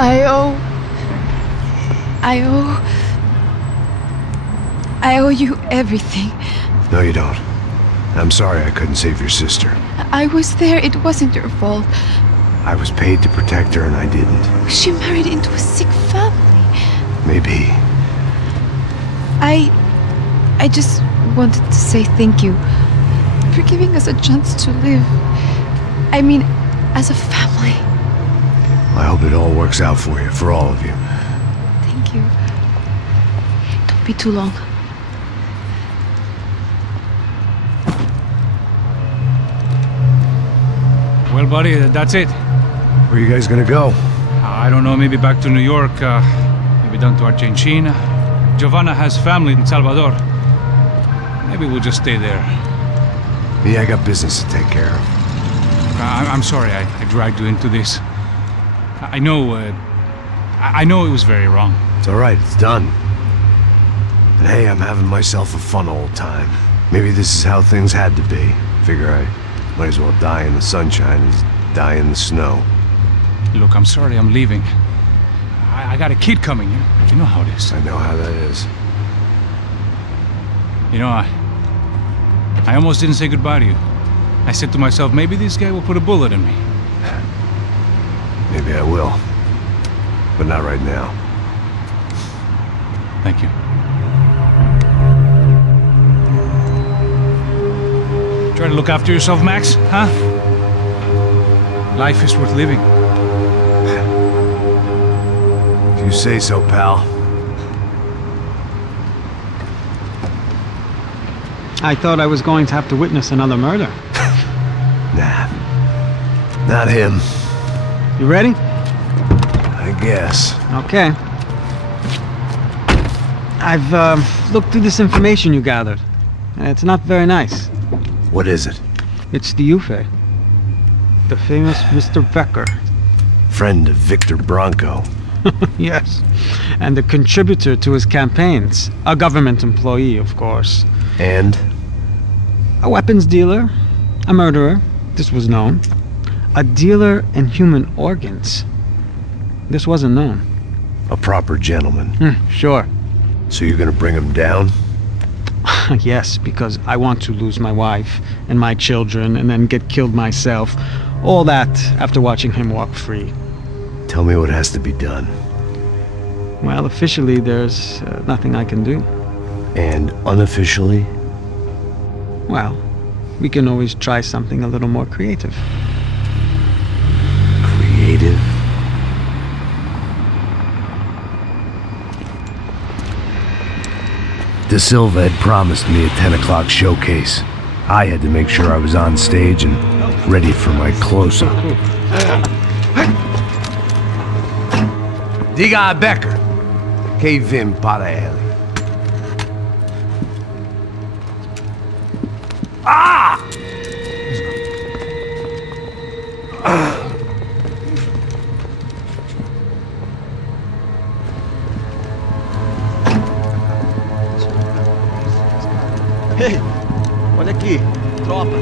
I owe you everything. No, you don't. I'm sorry I couldn't save your sister. I was there. It wasn't your fault. I was paid to protect her and I didn't. She married into a sick family. Maybe. I just wanted to say thank you for giving us a chance to live. I mean, as a family. I hope it all works out for you, for all of you. Thank you. Don't be too long. Well, buddy, that's it. Where are you guys gonna go? I don't know, maybe back to New York, maybe down to Argentina. Giovanna has family in Salvador. Maybe we'll just stay there. Yeah, I got business to take care of. I'm sorry I dragged you into this. I know it was very wrong. It's alright, it's done. But hey, I'm having myself a fun old time. Maybe this is how things had to be. Figure I might as well die in the sunshine as die in the snow. Look, I'm sorry I'm leaving. I got a kid coming. You know how it is. I know how that is. You know, I almost didn't say goodbye to you. I said to myself, maybe this guy will put a bullet in me. Maybe I will. But not right now. Thank you. Try to look after yourself, Max, huh? Life is worth living. If you say so, pal. I thought I was going to have to witness another murder. Nah. Not him. You ready? I guess. Okay. I've looked through this information you gathered. It's not very nice. What is it? It's the UFE. The famous Mr. Becker. Friend of Victor Bronco. Yes. And the contributor to his campaigns. A government employee, of course. And? A weapons dealer. A murderer. This was known. A dealer in human organs. This wasn't known. A proper gentleman. Sure. So you're gonna bring him down? Yes, because I want to lose my wife and my children and then get killed myself. All that after watching him walk free. Tell me what has to be done. Well, officially there's nothing I can do. And unofficially? Well, we can always try something a little more creative. Creative? De Silva had promised me a 10 o'clock showcase. I had to make sure I was on stage and ready for my close-up. Diga a Becker. Que vim para ele. Ah! Ei, olha aqui. Tropa.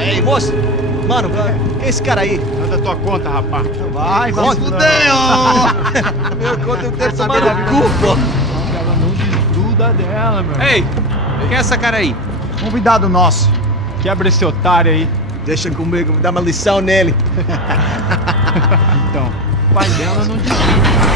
Ei, moço. Mano, quem é esse cara aí? Manda tua conta, rapaz. Vai se fuder, Meu conta eu quero saber da culpa. Ela não desgruda dela, meu. Ei, quem é essa cara aí? Convidado nosso. Quebra esse otário aí. Deixa comigo, vou dar uma lição nele. Então, o pai dela não desgruda.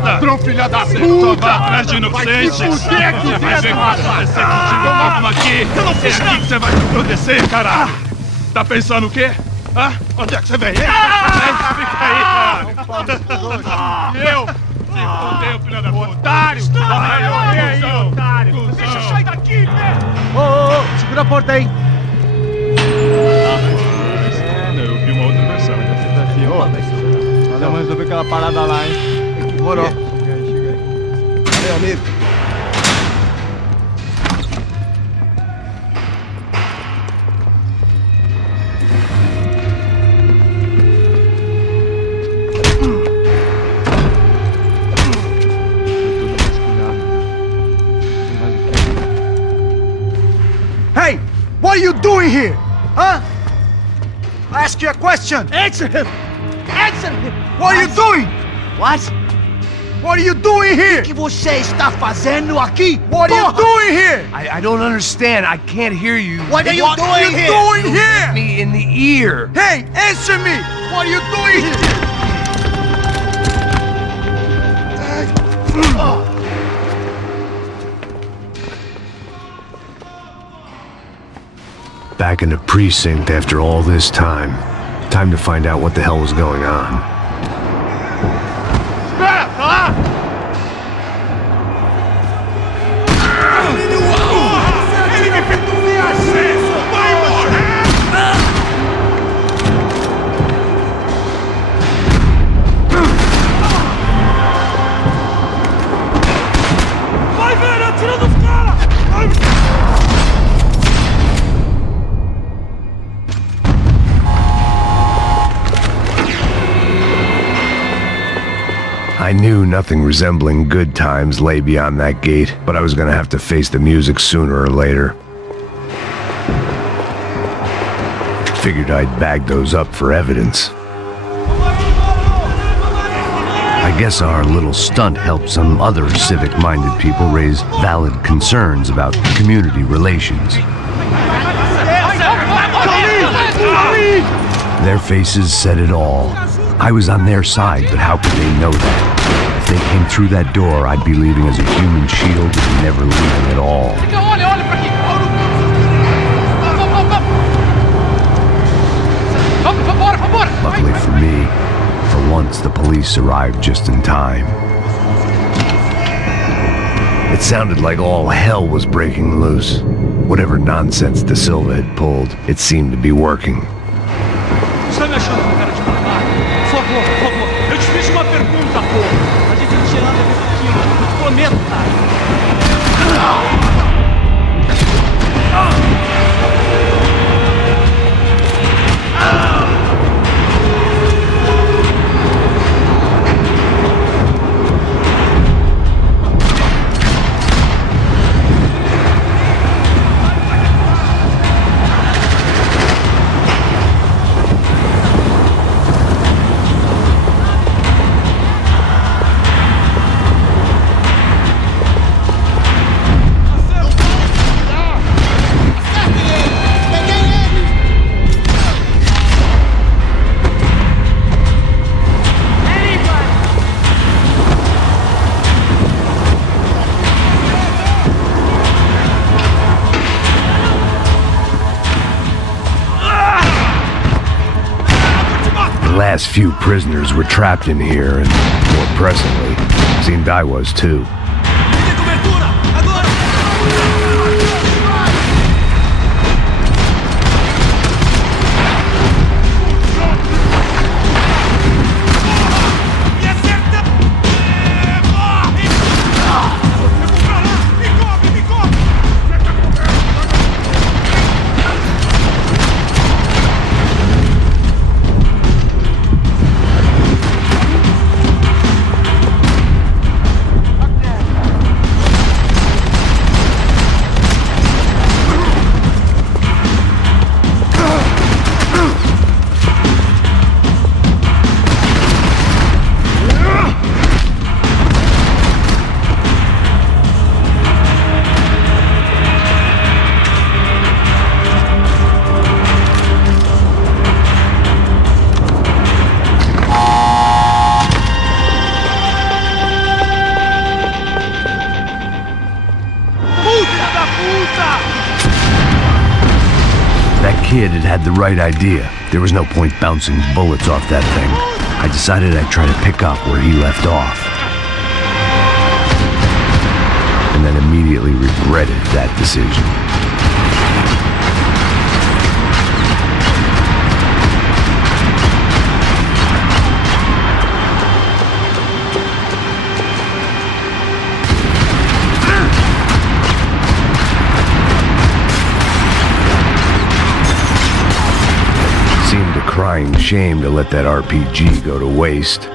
Ladrão, filha da puta! Vai atrás de inocente! Você vai ver quando aparecer contigo mesmo aqui! É aqui que você vai se proteger, caralho! Tá pensando o quê? Hã? Onde é que você vem? Fica aí, caralho! Eu? Se fodeu, filha da puta! Otário! Vai, otário! Deixa eu sair daqui, né? Ô, segura a porta aí! Eu vi uma outra versão. Vamos resolver aquela parada lá, hein? Demorou. Chega aí. Valeu, amigo. doing here? Huh? I ask you a question. Answer him. Answer him. What are you doing? What? What are you doing here? O que você está fazendo aqui? What are you doing here? I don't understand. I can't hear you. What are you doing here? You hit me in the ear. Hey, answer me. What are you doing here? Back in the precinct after all this time. Time to find out what the hell was going on. I knew nothing resembling good times lay beyond that gate, but I was gonna have to face the music sooner or later. Figured I'd bag those up for evidence. I guess our little stunt helped some other civic-minded people raise valid concerns about community relations. Their faces said it all. I was on their side, but how could they know that? If they came through that door, I'd be leaving as a human shield and never leaving at all. Luckily for me, for once the police arrived just in time. It sounded like all hell was breaking loose. Whatever nonsense De Silva had pulled, it seemed to be working. Por favor, eu te fiz uma pergunta, pô. A gente não tinha nada a ver com aquilo, eu te prometo, cara. The last few prisoners were trapped in here, and more pressingly, seemed I was too. That kid had the right idea. There was no point bouncing bullets off that thing. I decided I'd try to pick up where he left off. And then immediately regretted that decision. Seemed a crying shame to let that RPG go to waste.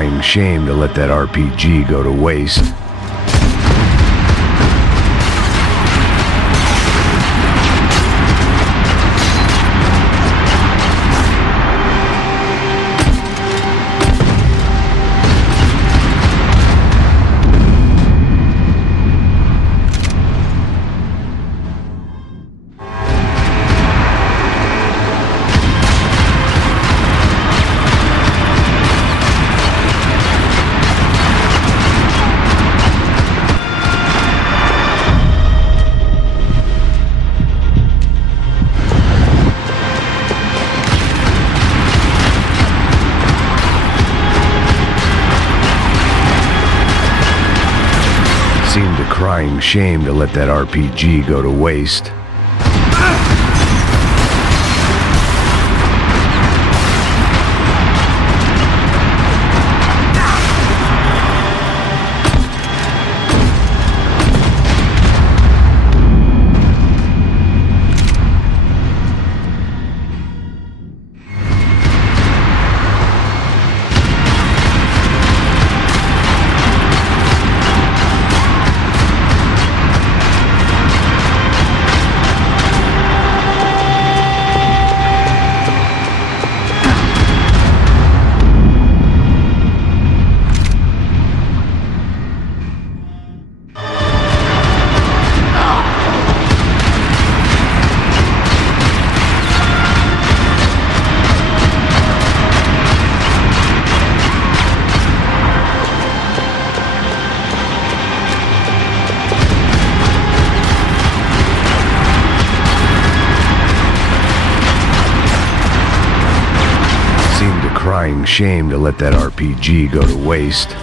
crying shame to let that RPG go to waste. Seemed a crying shame to let that RPG go to waste. Crying shame to let that RPG go to waste.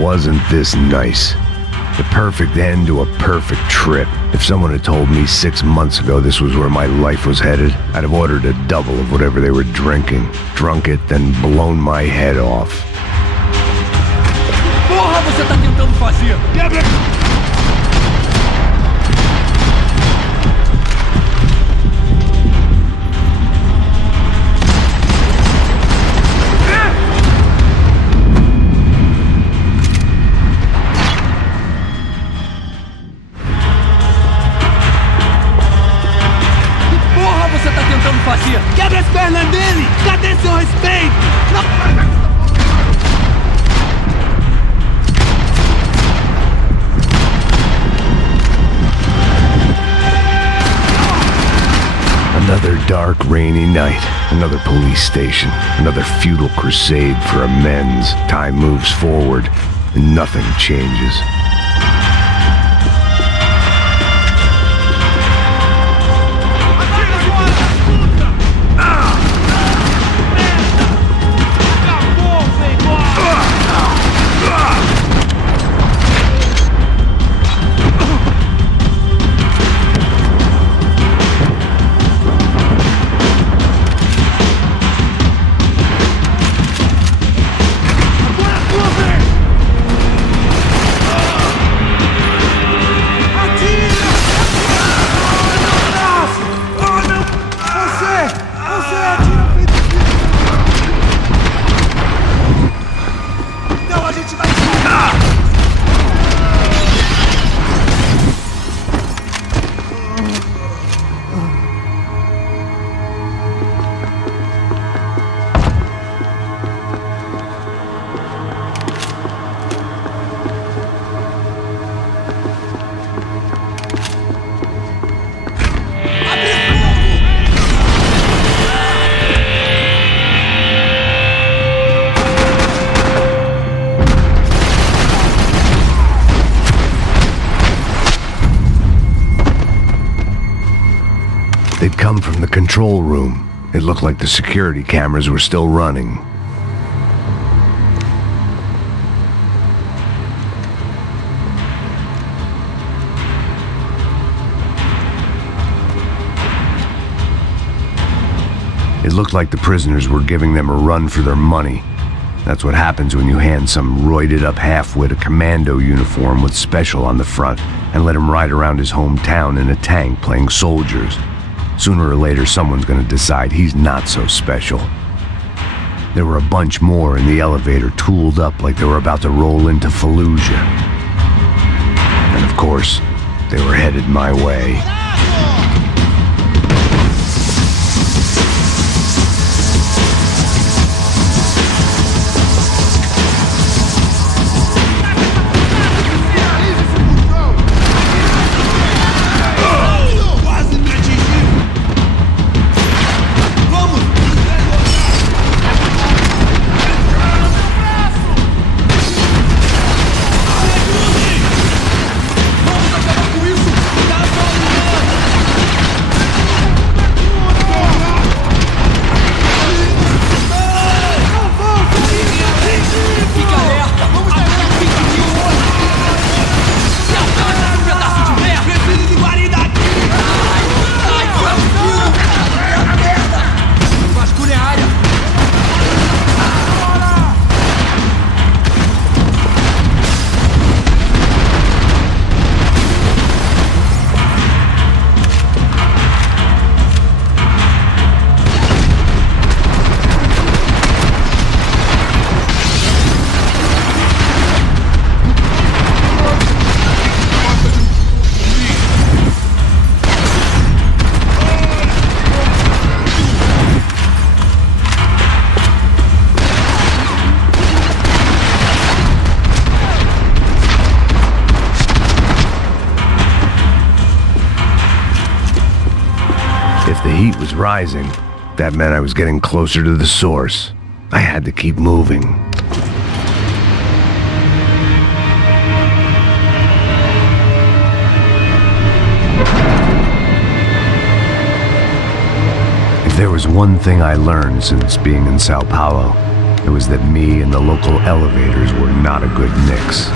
Wasn't this nice? The perfect end to a perfect trip. If someone had told me 6 months ago this was where my life was headed, I'd have ordered a double of whatever they were drinking, drunk it, then blown my head off. Porra, você tá tentando fazer? Quebra! tentando fazer? Quebra as pernas dele! Cadê seu respeito? Another dark, rainy night. Another police station. Another futile crusade for amends. Time moves forward, and nothing changes. They'd come from the control room. It looked like the security cameras were still running. It looked like the prisoners were giving them a run for their money. That's what happens when you hand some roided-up halfwit a commando uniform with special on the front and let him ride around his hometown in a tank playing soldiers. Sooner or later, someone's gonna decide he's not so special. There were a bunch more in the elevator, tooled up like they were about to roll into Fallujah. And of course, they were headed my way. If the heat was rising, that meant I was getting closer to the source. I had to keep moving. If there was one thing I learned since being in Sao Paulo, it was that me and the local elevators were not a good mix.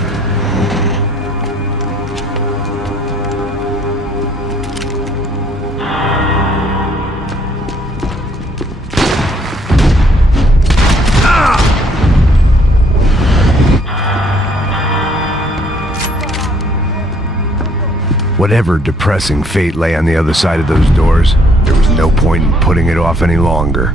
Whatever depressing fate lay on the other side of those doors, there was no point in putting it off any longer.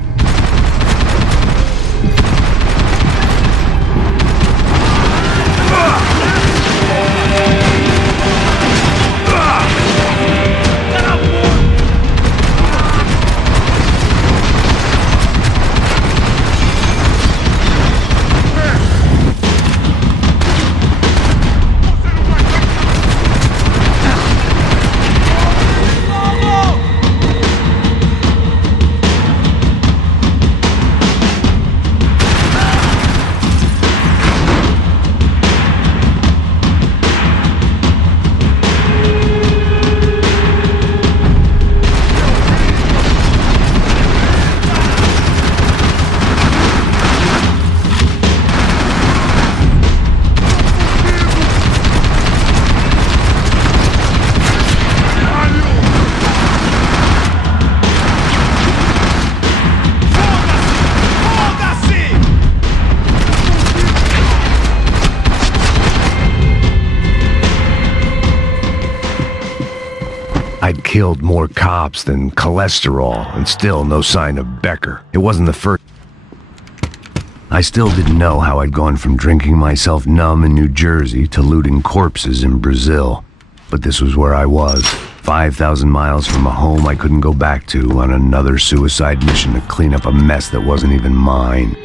killed more cops than cholesterol, and still no sign of Becker. It wasn't the first. I still didn't know how I'd gone from drinking myself numb in New Jersey to looting corpses in Brazil. But this was where I was, 5,000 miles from a home I couldn't go back to, on another suicide mission to clean up a mess that wasn't even mine.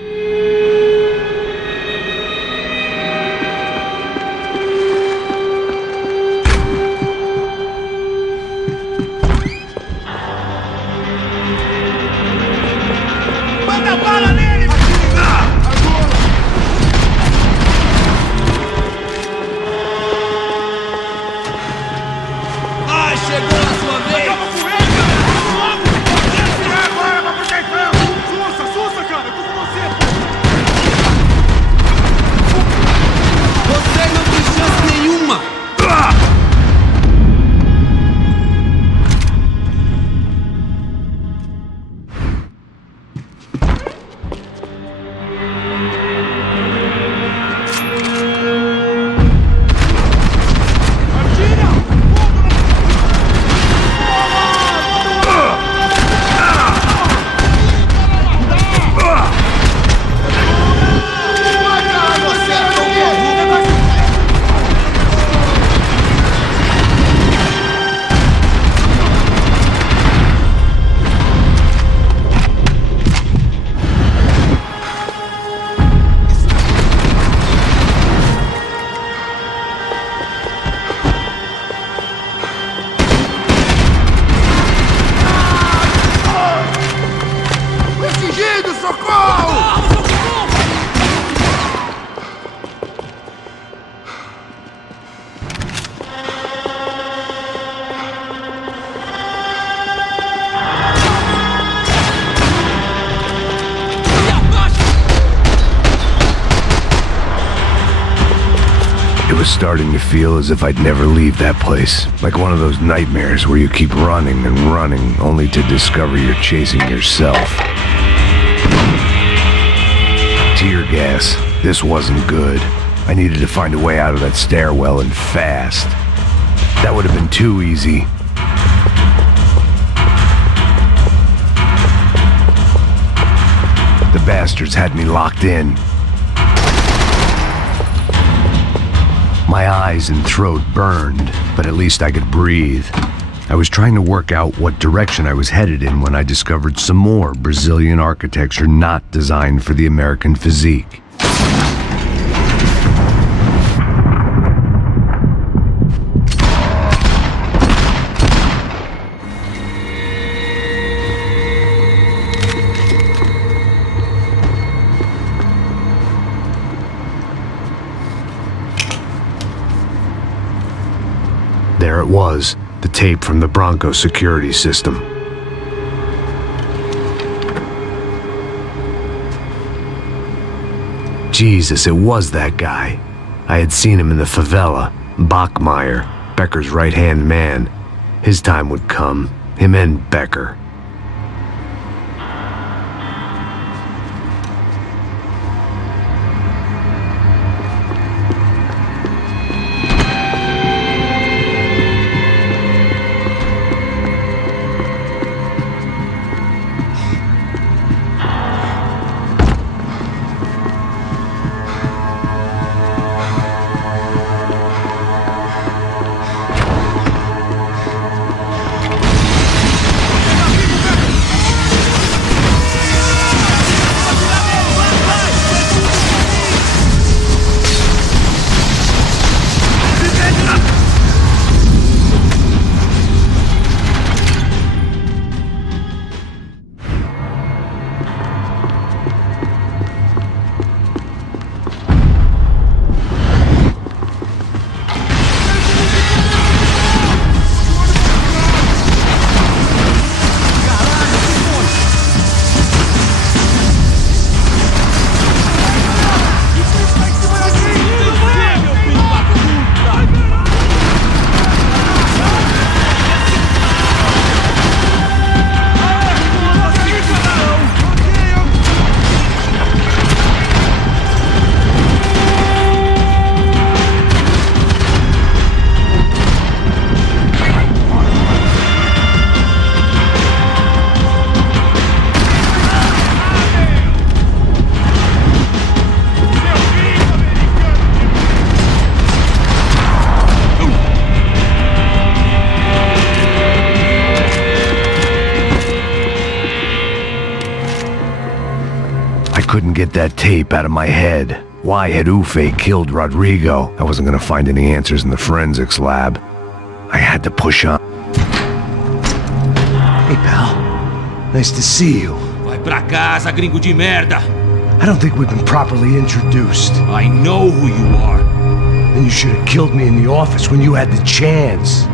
Starting to feel as if I'd never leave that place. Like one of those nightmares where you keep running and running only to discover you're chasing yourself. Tear gas. This wasn't good. I needed to find a way out of that stairwell and fast. That would have been too easy. The bastards had me locked in. My eyes and throat burned, but at least I could breathe. I was trying to work out what direction I was headed in when I discovered some more Brazilian architecture not designed for the American physique. There it was, the tape from the Bronco security system. Jesus, it was that guy. I had seen him in the favela, Bachmeyer, Becker's right-hand man. His time would come, him and Becker. couldn't get that tape out of my head. Why had Ufe killed Rodrigo? I wasn't gonna find any answers in the forensics lab. I had to push on. Hey, pal. Nice to see you. Vai pra casa, gringo de merda! I don't think we've been properly introduced. I know who you are. And you should have killed me in the office when you had the chance.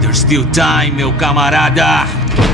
There's still time, meu camarada!